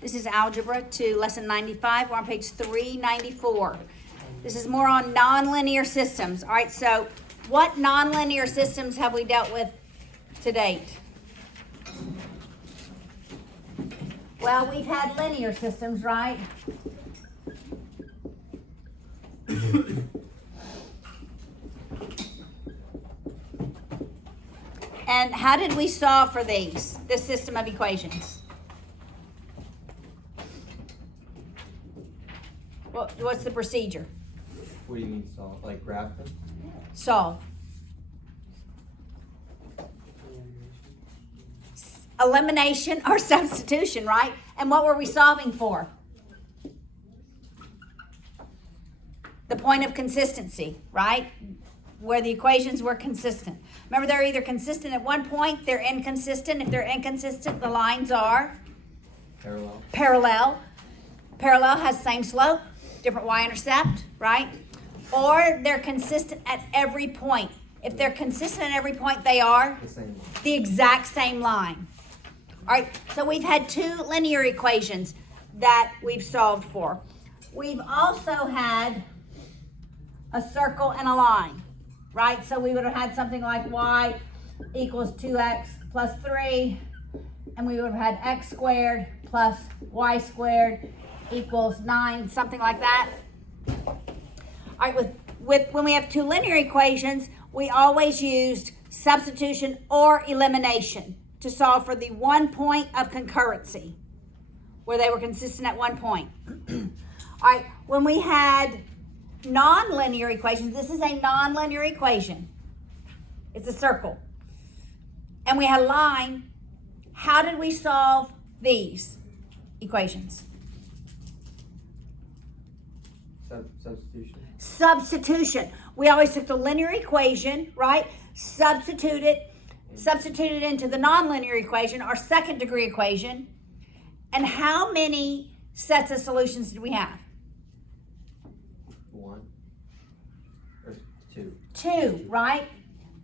This is Algebra 2, Lesson 95. We're on page 394. This is more on nonlinear systems. All right, so what nonlinear systems have we dealt with to date? Well, we've had linear systems, right? And how did we solve for this system of equations? What's the procedure? What do you mean solve? Like graph them? Solve. Elimination or substitution, right? And what were we solving for? The point of consistency, right? Where the equations were consistent. Remember, they're either consistent at one point, they're inconsistent. If they're inconsistent, the lines are parallel. Parallel has same slope, different y-intercept, right? Or they're consistent at every point. If they're consistent at every point, they are the exact same line. All right, so we've had two linear equations that we've solved for. We've also had a circle and a line, right? So we would have had something like y equals 2x plus 3, and we would have had x squared plus y squared equals 9, something like that. All right, with when we have two linear equations, we always used substitution or elimination to solve for the one point of concurrency, where they were consistent at one point. All right, when we had nonlinear equations, this is a nonlinear equation. It's a circle. And we had a line. How did we solve these equations? Substitution. We always took the linear equation, right? Substituted into the nonlinear equation, our second degree equation. And how many sets of solutions did we have? One or two. Two, right?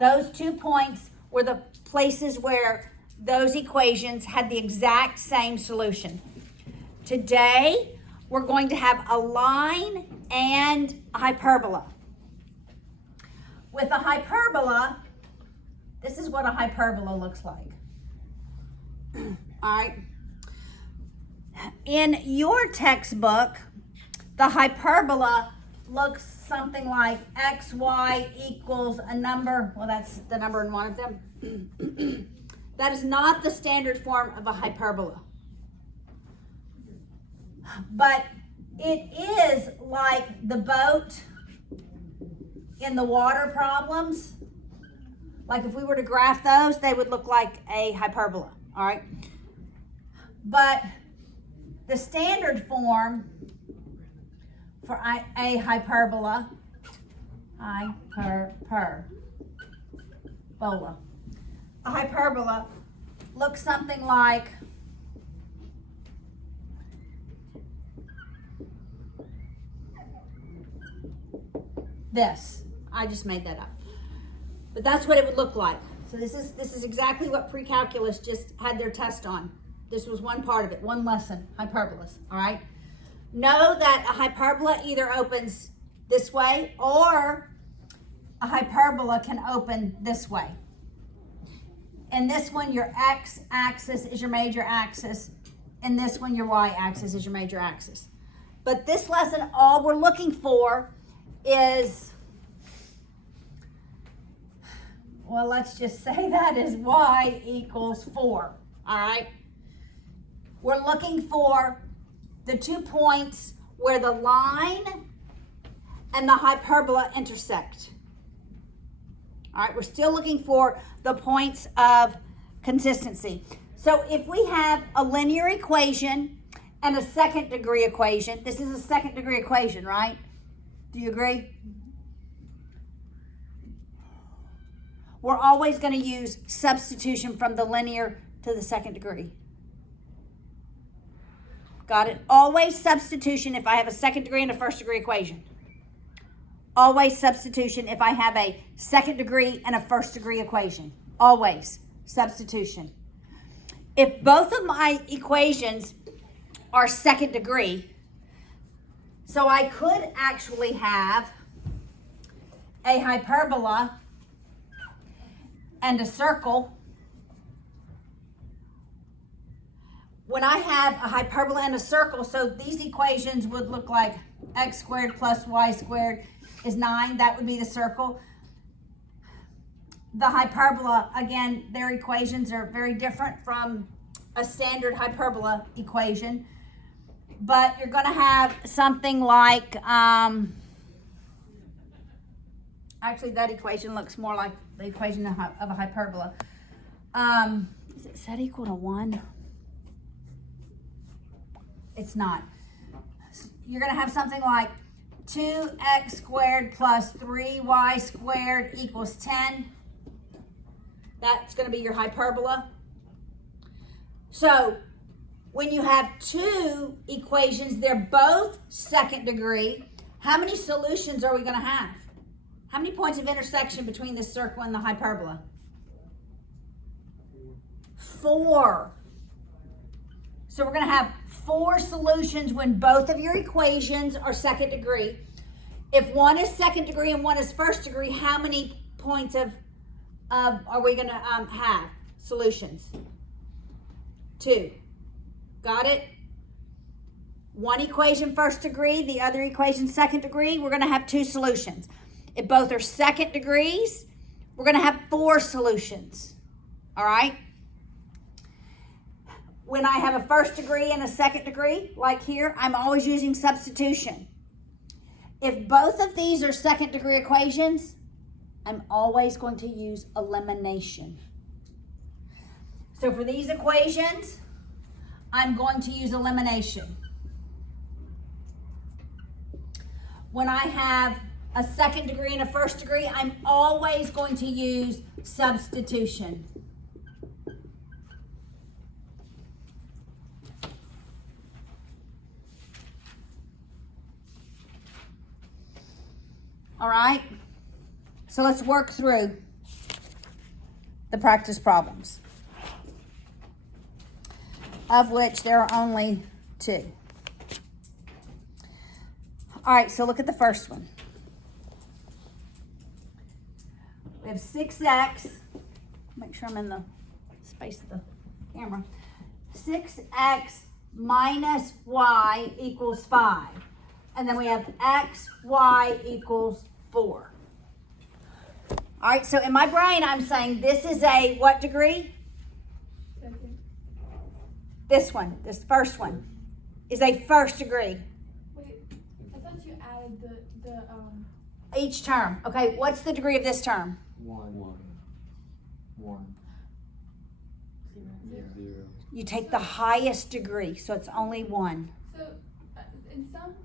Those 2 points were the places where those equations had the exact same solution. Today, we're going to have a line and a hyperbola. With a hyperbola, this is what a hyperbola looks like. All right. In your textbook, the hyperbola looks something like xy equals a number. Well, that's the number in one of them. That is not the standard form of a hyperbola. But it is like the boat in the water problems. Like if we were to graph those, they would look like a hyperbola, all right? But the standard form for a hyperbola, a hyperbola looks something like this. I just made that up. But that's what it would look like. So this is exactly what pre-calculus just had their test on. This was one part of it, one lesson, hyperbolas, all right? Know that a hyperbola either opens this way or a hyperbola can open this way. And this one, your x-axis is your major axis, and this one, your y-axis is your major axis. But this lesson, all we're looking for is, well, let's just say that is y equals 4, all right? We're looking for the 2 points where the line and the hyperbola intersect. All right, we're still looking for the points of consistency. So if we have a linear equation and a second degree equation, this is a second degree equation, right? Do you agree? We're always going to use substitution from the linear to the second degree. Got it? Always substitution if I have a second degree and a first degree equation. Always substitution if I have a second degree and a first degree equation. Always substitution. If both of my equations are second degree. So I could actually have a hyperbola and a circle. When I have a hyperbola and a circle, so these equations would look like x squared plus y squared is 9. That would be the circle. The hyperbola, again, their equations are very different from a standard hyperbola equation. But you're going to have something like, actually that equation looks more like the equation of a hyperbola. Is it set equal to 1? It's not. You're going to have something like 2x squared plus 3y squared equals 10. That's going to be your hyperbola. So when you have two equations, they're both second degree. How many solutions are we going to have? How many points of intersection between the circle and the hyperbola? 4. So we're going to have 4 solutions when both of your equations are second degree. If one is second degree and one is first degree, how many points are we going to have solutions? 2. Got it? One equation first degree, the other equation second degree, we're going to have 2 solutions. If both are second degrees, we're going to have 4 solutions. All right? When I have a first degree and a second degree, like here, I'm always using substitution. If both of these are second degree equations, I'm always going to use elimination. So for these equations, I'm going to use elimination. When I have a second degree and a first degree, I'm always going to use substitution. All right, so let's work through the practice problems, of which there are only 2. All right, so look at the first one. We have 6x, make sure I'm in the space of the camera, 6x minus y equals 5. And then we have x, y equals 4. All right, so in my brain, I'm saying this is a what degree? Second. This one, this first one, is a first degree. Wait, I thought you added the Each term. Okay, what's the degree of this term? 1. 0. You take the highest degree, so it's only 1. So in some,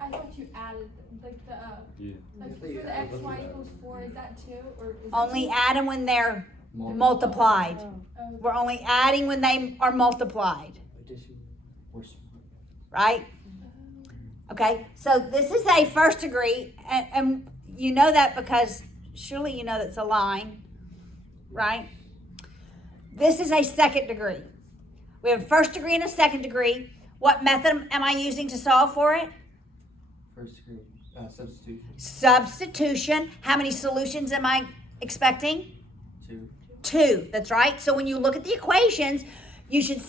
I thought you added like the Yeah. like for the x y equals 4. Is that 2 or is that Only 2? add them when they're multiplied. Oh, We're only adding when they are multiplied, We're smart. right? Okay, so this is a first degree, and you know that because surely you know that's a line, right? This is a second degree. We have a first degree and a second degree. What method am I using to solve for it? First degree. Substitution. Substitution. How many solutions am I expecting? 2. 2. That's right. So when you look at the equations, you should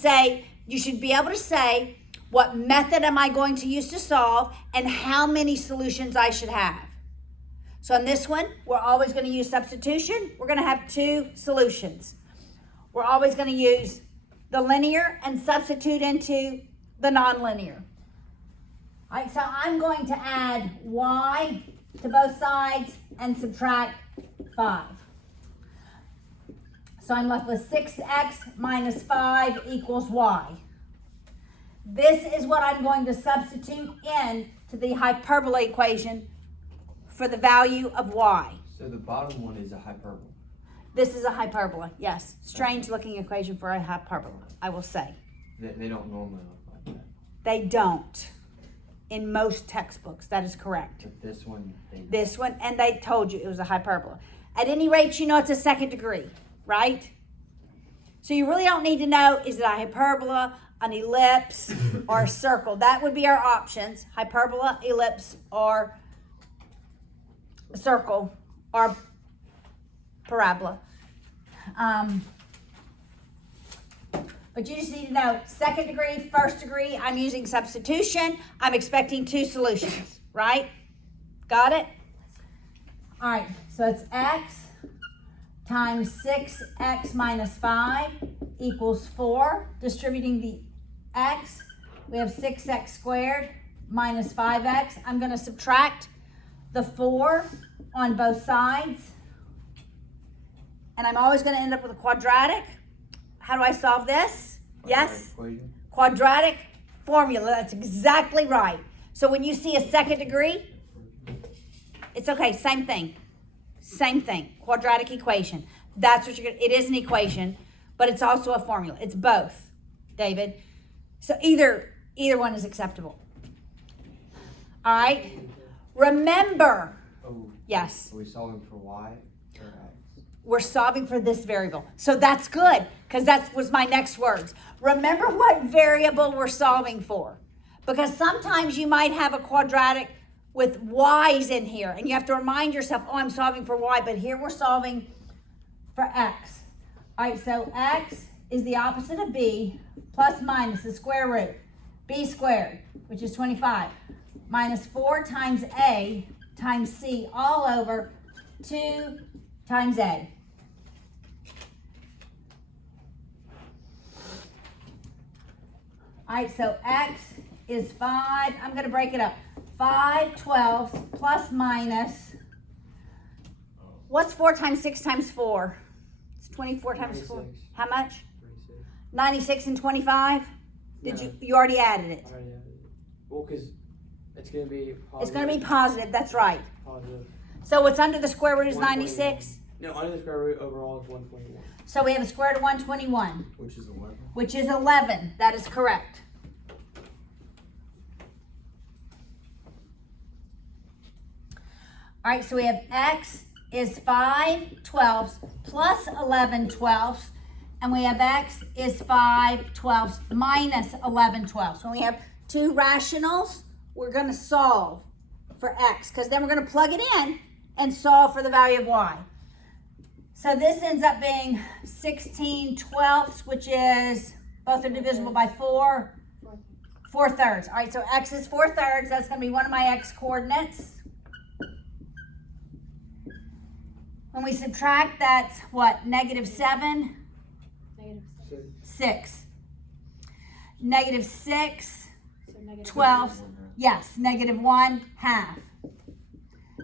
be able to say what method am I going to use to solve and how many solutions I should have. So in this one, we're always going to use substitution. We're going to have 2 solutions. We're always going to use the linear and substitute into the nonlinear. All right, so I'm going to add y to both sides and subtract 5. So I'm left with 6x minus 5 equals y. This is what I'm going to substitute in to the hyperbola equation for the value of y. So the bottom one is a hyperbola. This is a hyperbola, yes. Strange looking equation for a hyperbola, I will say. They don't normally look like that. They don't. In most textbooks, that is correct. But this one, they do. This one, and they told you it was a hyperbola. At any rate, you know it's a second degree, right? So you really don't need to know, is it a hyperbola, an ellipse, or a circle. That would be our options: hyperbola, ellipse, or circle, or parabola. But you just need to know second degree, first degree. I'm using substitution. I'm expecting 2 solutions, right? Got it? All right, so it's x times 6x minus 5 equals 4. Distributing the x, we have 6x squared minus 5x. I'm going to subtract the 4 on both sides. And I'm always going to end up with a quadratic. How do I solve this? Yes? Equation. Quadratic formula. That's exactly right. So when you see a second degree, it's okay. Same thing. Same thing. Quadratic equation. That's what you're going to, it is an equation, but it's also a formula. It's both, David. So either one is acceptable. All right? Remember. Oh, Yes. are we solving for y or x? We're solving for this variable. So that's good, because that was my next words. Remember what variable we're solving for. Because sometimes you might have a quadratic with y's in here, and you have to remind yourself, oh, I'm solving for y, but here we're solving for x. All right, so x is the opposite of b, plus minus the square root, b squared, which is 25, minus 4 times a times c all over 2 times a. All right, so x is 5. I'm going to break it up. 5 twelfths plus minus. What's 4 times 6 times 4? It's 24 times 4. 96. How much? 26. 96 and 25? Did No. you already added it? Already added it. Well, because it's going to be positive. It's going to be positive. That's right. Positive. So what's under the square root is 121. 96. No, under the square root overall is 121. So we have a square root of 121, Which is 11. which is 11. That is correct. All right, so we have x is 5 twelfths plus 11 twelfths, and we have x is 5 twelfths minus 11 twelfths. When we have 2 rationals, we're going to solve for x, because then we're going to plug it in and solve for the value of y. So this ends up being 16 twelfths, which is, both are divisible by 4, 4 thirds. All right, so x is 4 thirds. That's going to be one of my x coordinates. When we subtract, that's what? Negative 7? Negative 6. Negative 6, So negative 12, yes, negative 1 half.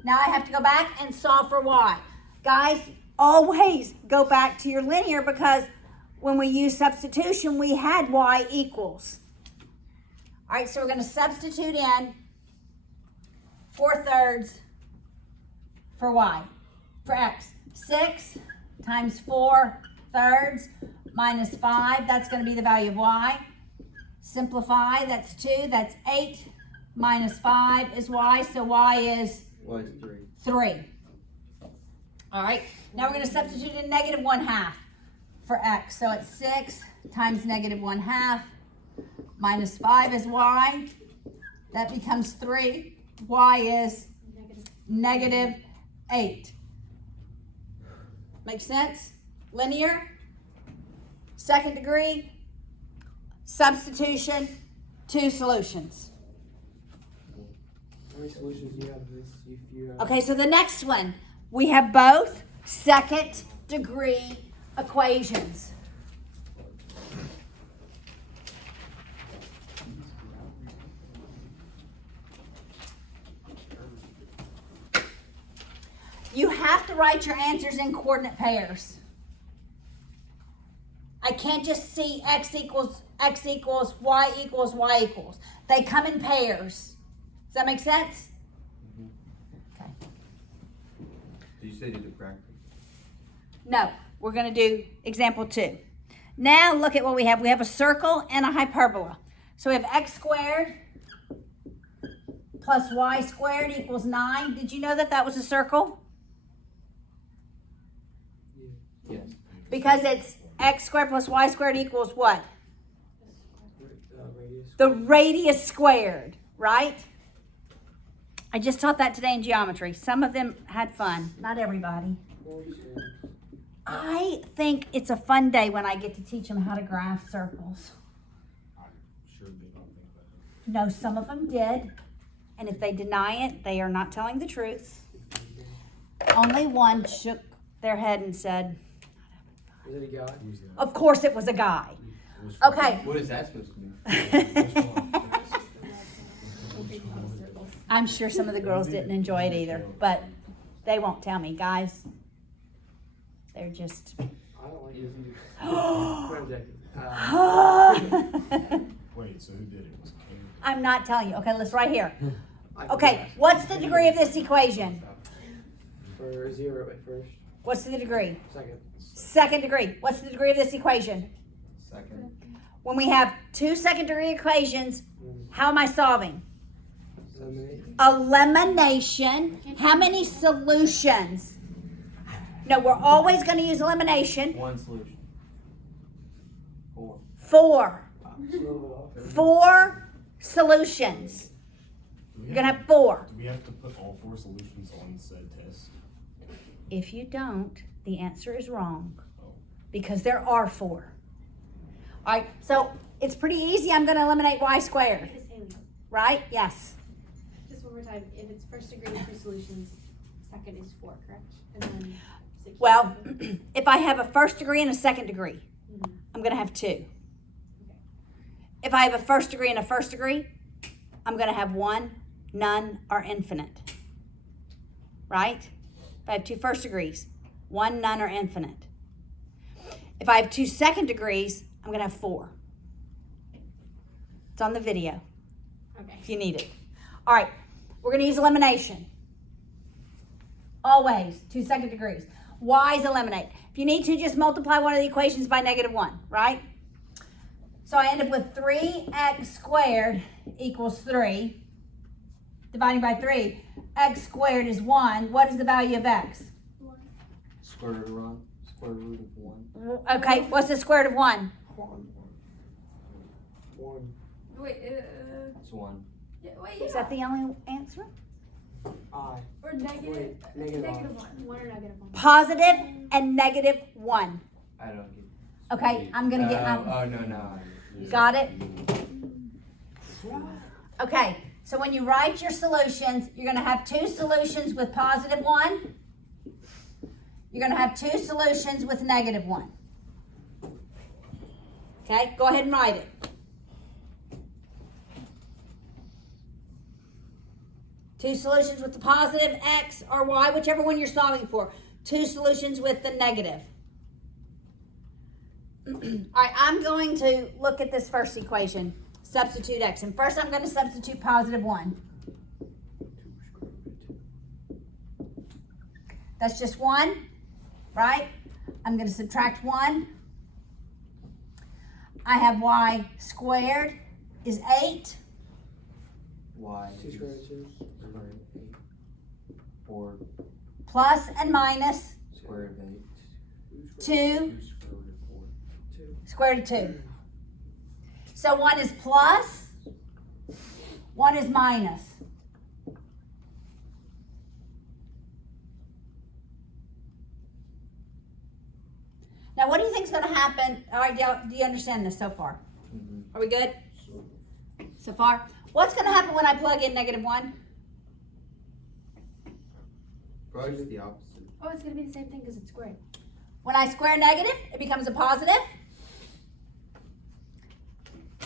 Now I have to go back and solve for y. Guys, always go back to your linear, because when we use substitution, we had y equals. All right, so we're going to substitute in 4 thirds for y. For x, 6 times 4 thirds minus 5, that's going to be the value of y. Simplify, that's 2, that's 8 minus 5 is y, so y is Y is 3. 3. All right, now we're going to substitute in negative 1 half for x. So it's 6 times negative 1 half minus 5 is y. That becomes 3. Y is negative 8. Make sense? Linear, second degree, substitution, 2 solutions. How many solutions do you have this? If you have Okay, so the next one, we have both second degree equations. You have to write your answers in coordinate pairs. I can't just see x equals, y equals, y equals. They come in pairs. Does that make sense? Okay. Did you say do the practice? No, we're going to do example 2. Now look at what we have. We have a circle and a hyperbola. So we have x squared plus y squared equals 9. Did you know that that was a circle? Yes. Because it's x squared plus y squared equals what? The radius squared, right? I just taught that today in geometry. Some of them had fun, not everybody. I think it's a fun day when I get to teach them how to graph circles. I sure did not think that. No, some of them did. And if they deny it, they are not telling the truth. Only one shook their head and said, Was it a guy? Who's that? of course it was a guy. It was Okay. What is that supposed to mean? I'm sure some of the girls didn't enjoy it either, but they won't tell me, guys. They're just. I don't like it. Wait, so who did it? Was it King? I'm not telling you. Okay, let's right here. Okay, what's the degree of this equation? For 0 at first. What's the degree? Second. Second degree. What's the degree of this equation? Second. When we have two second degree equations, how am I solving? Eliminate. Elimination. How many solutions? No, we're always going to use elimination. One solution. 4. 4. It's a little bit off. 4 solutions. Do we You're going to have 4. Do we have to put all 4 solutions on said test? If you don't, the answer is wrong. Oh. Because there are 4. All right, so it's pretty easy. I'm going to eliminate y squared, Miss Haley, right? Yes. just one more time. If it's first degree, 2 solutions. Second is 4, correct? And then 6. Well, if I have a first degree and a second degree, Mhm. I'm going to have 2. If I have a first degree and a first degree, I'm going to have 1, none, or infinite. Right? If I have 2 first degrees, 1, none, or infinite. If I have 2 second degrees, I'm going to have 4. It's on the video Okay. if you need it. All right, we're going to use elimination. Always 2 second degrees. Y's eliminate. If you need to, just multiply one of the equations by -1, right? So I end up with 3x squared equals 3. Dividing by 3, x squared is 1. What is the value of x? Square root of 1. Square root of 1. Okay, what's the square root of 1? 1. Wait, It's 1. wait, Is that the only answer? I. or negative, Wait, negative negative I. 1. 1 or negative 1. Positive and -1. I don't get. Okay, I'm going to get... Oh no. Got it? Okay, so when you write your solutions, you're going to have 2 solutions with +1. You're going to have 2 solutions with -1. Okay, go ahead and write it. Two solutions with the positive, x or y, whichever one you're solving for. 2 solutions with the negative. All right, I'm going to look at this first equation. Substitute x. And first I'm going to substitute +1. That's just 1, right? I'm going to subtract 1. I have y squared is 8. Y. 2 square root of 2. Square root of 8. 4. Plus and minus Square root of 8. 2 Square root of 4. square root of 2. So 1 is plus, 1 is minus. Now, what do you think is going to happen? All right, do you understand this so far? Mm-hmm. Are we good so far? What's going to happen when I plug in -1? Probably just the opposite. Oh, it's going to be the same thing because it's squared. When I square negative, it becomes a positive.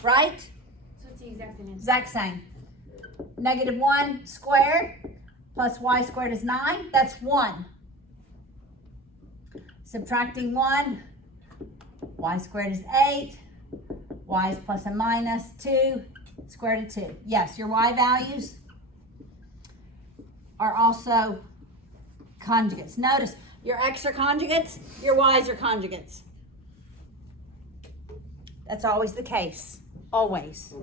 Right? So it's the exact same answer. Exact same. -1 squared plus y squared is 9. That's 1. Subtracting 1, y squared is 8. Y is plus and minus 2. Square root of 2. Yes, your y values are also conjugates. Notice, your x are conjugates, your y's are conjugates. That's always the case. Always.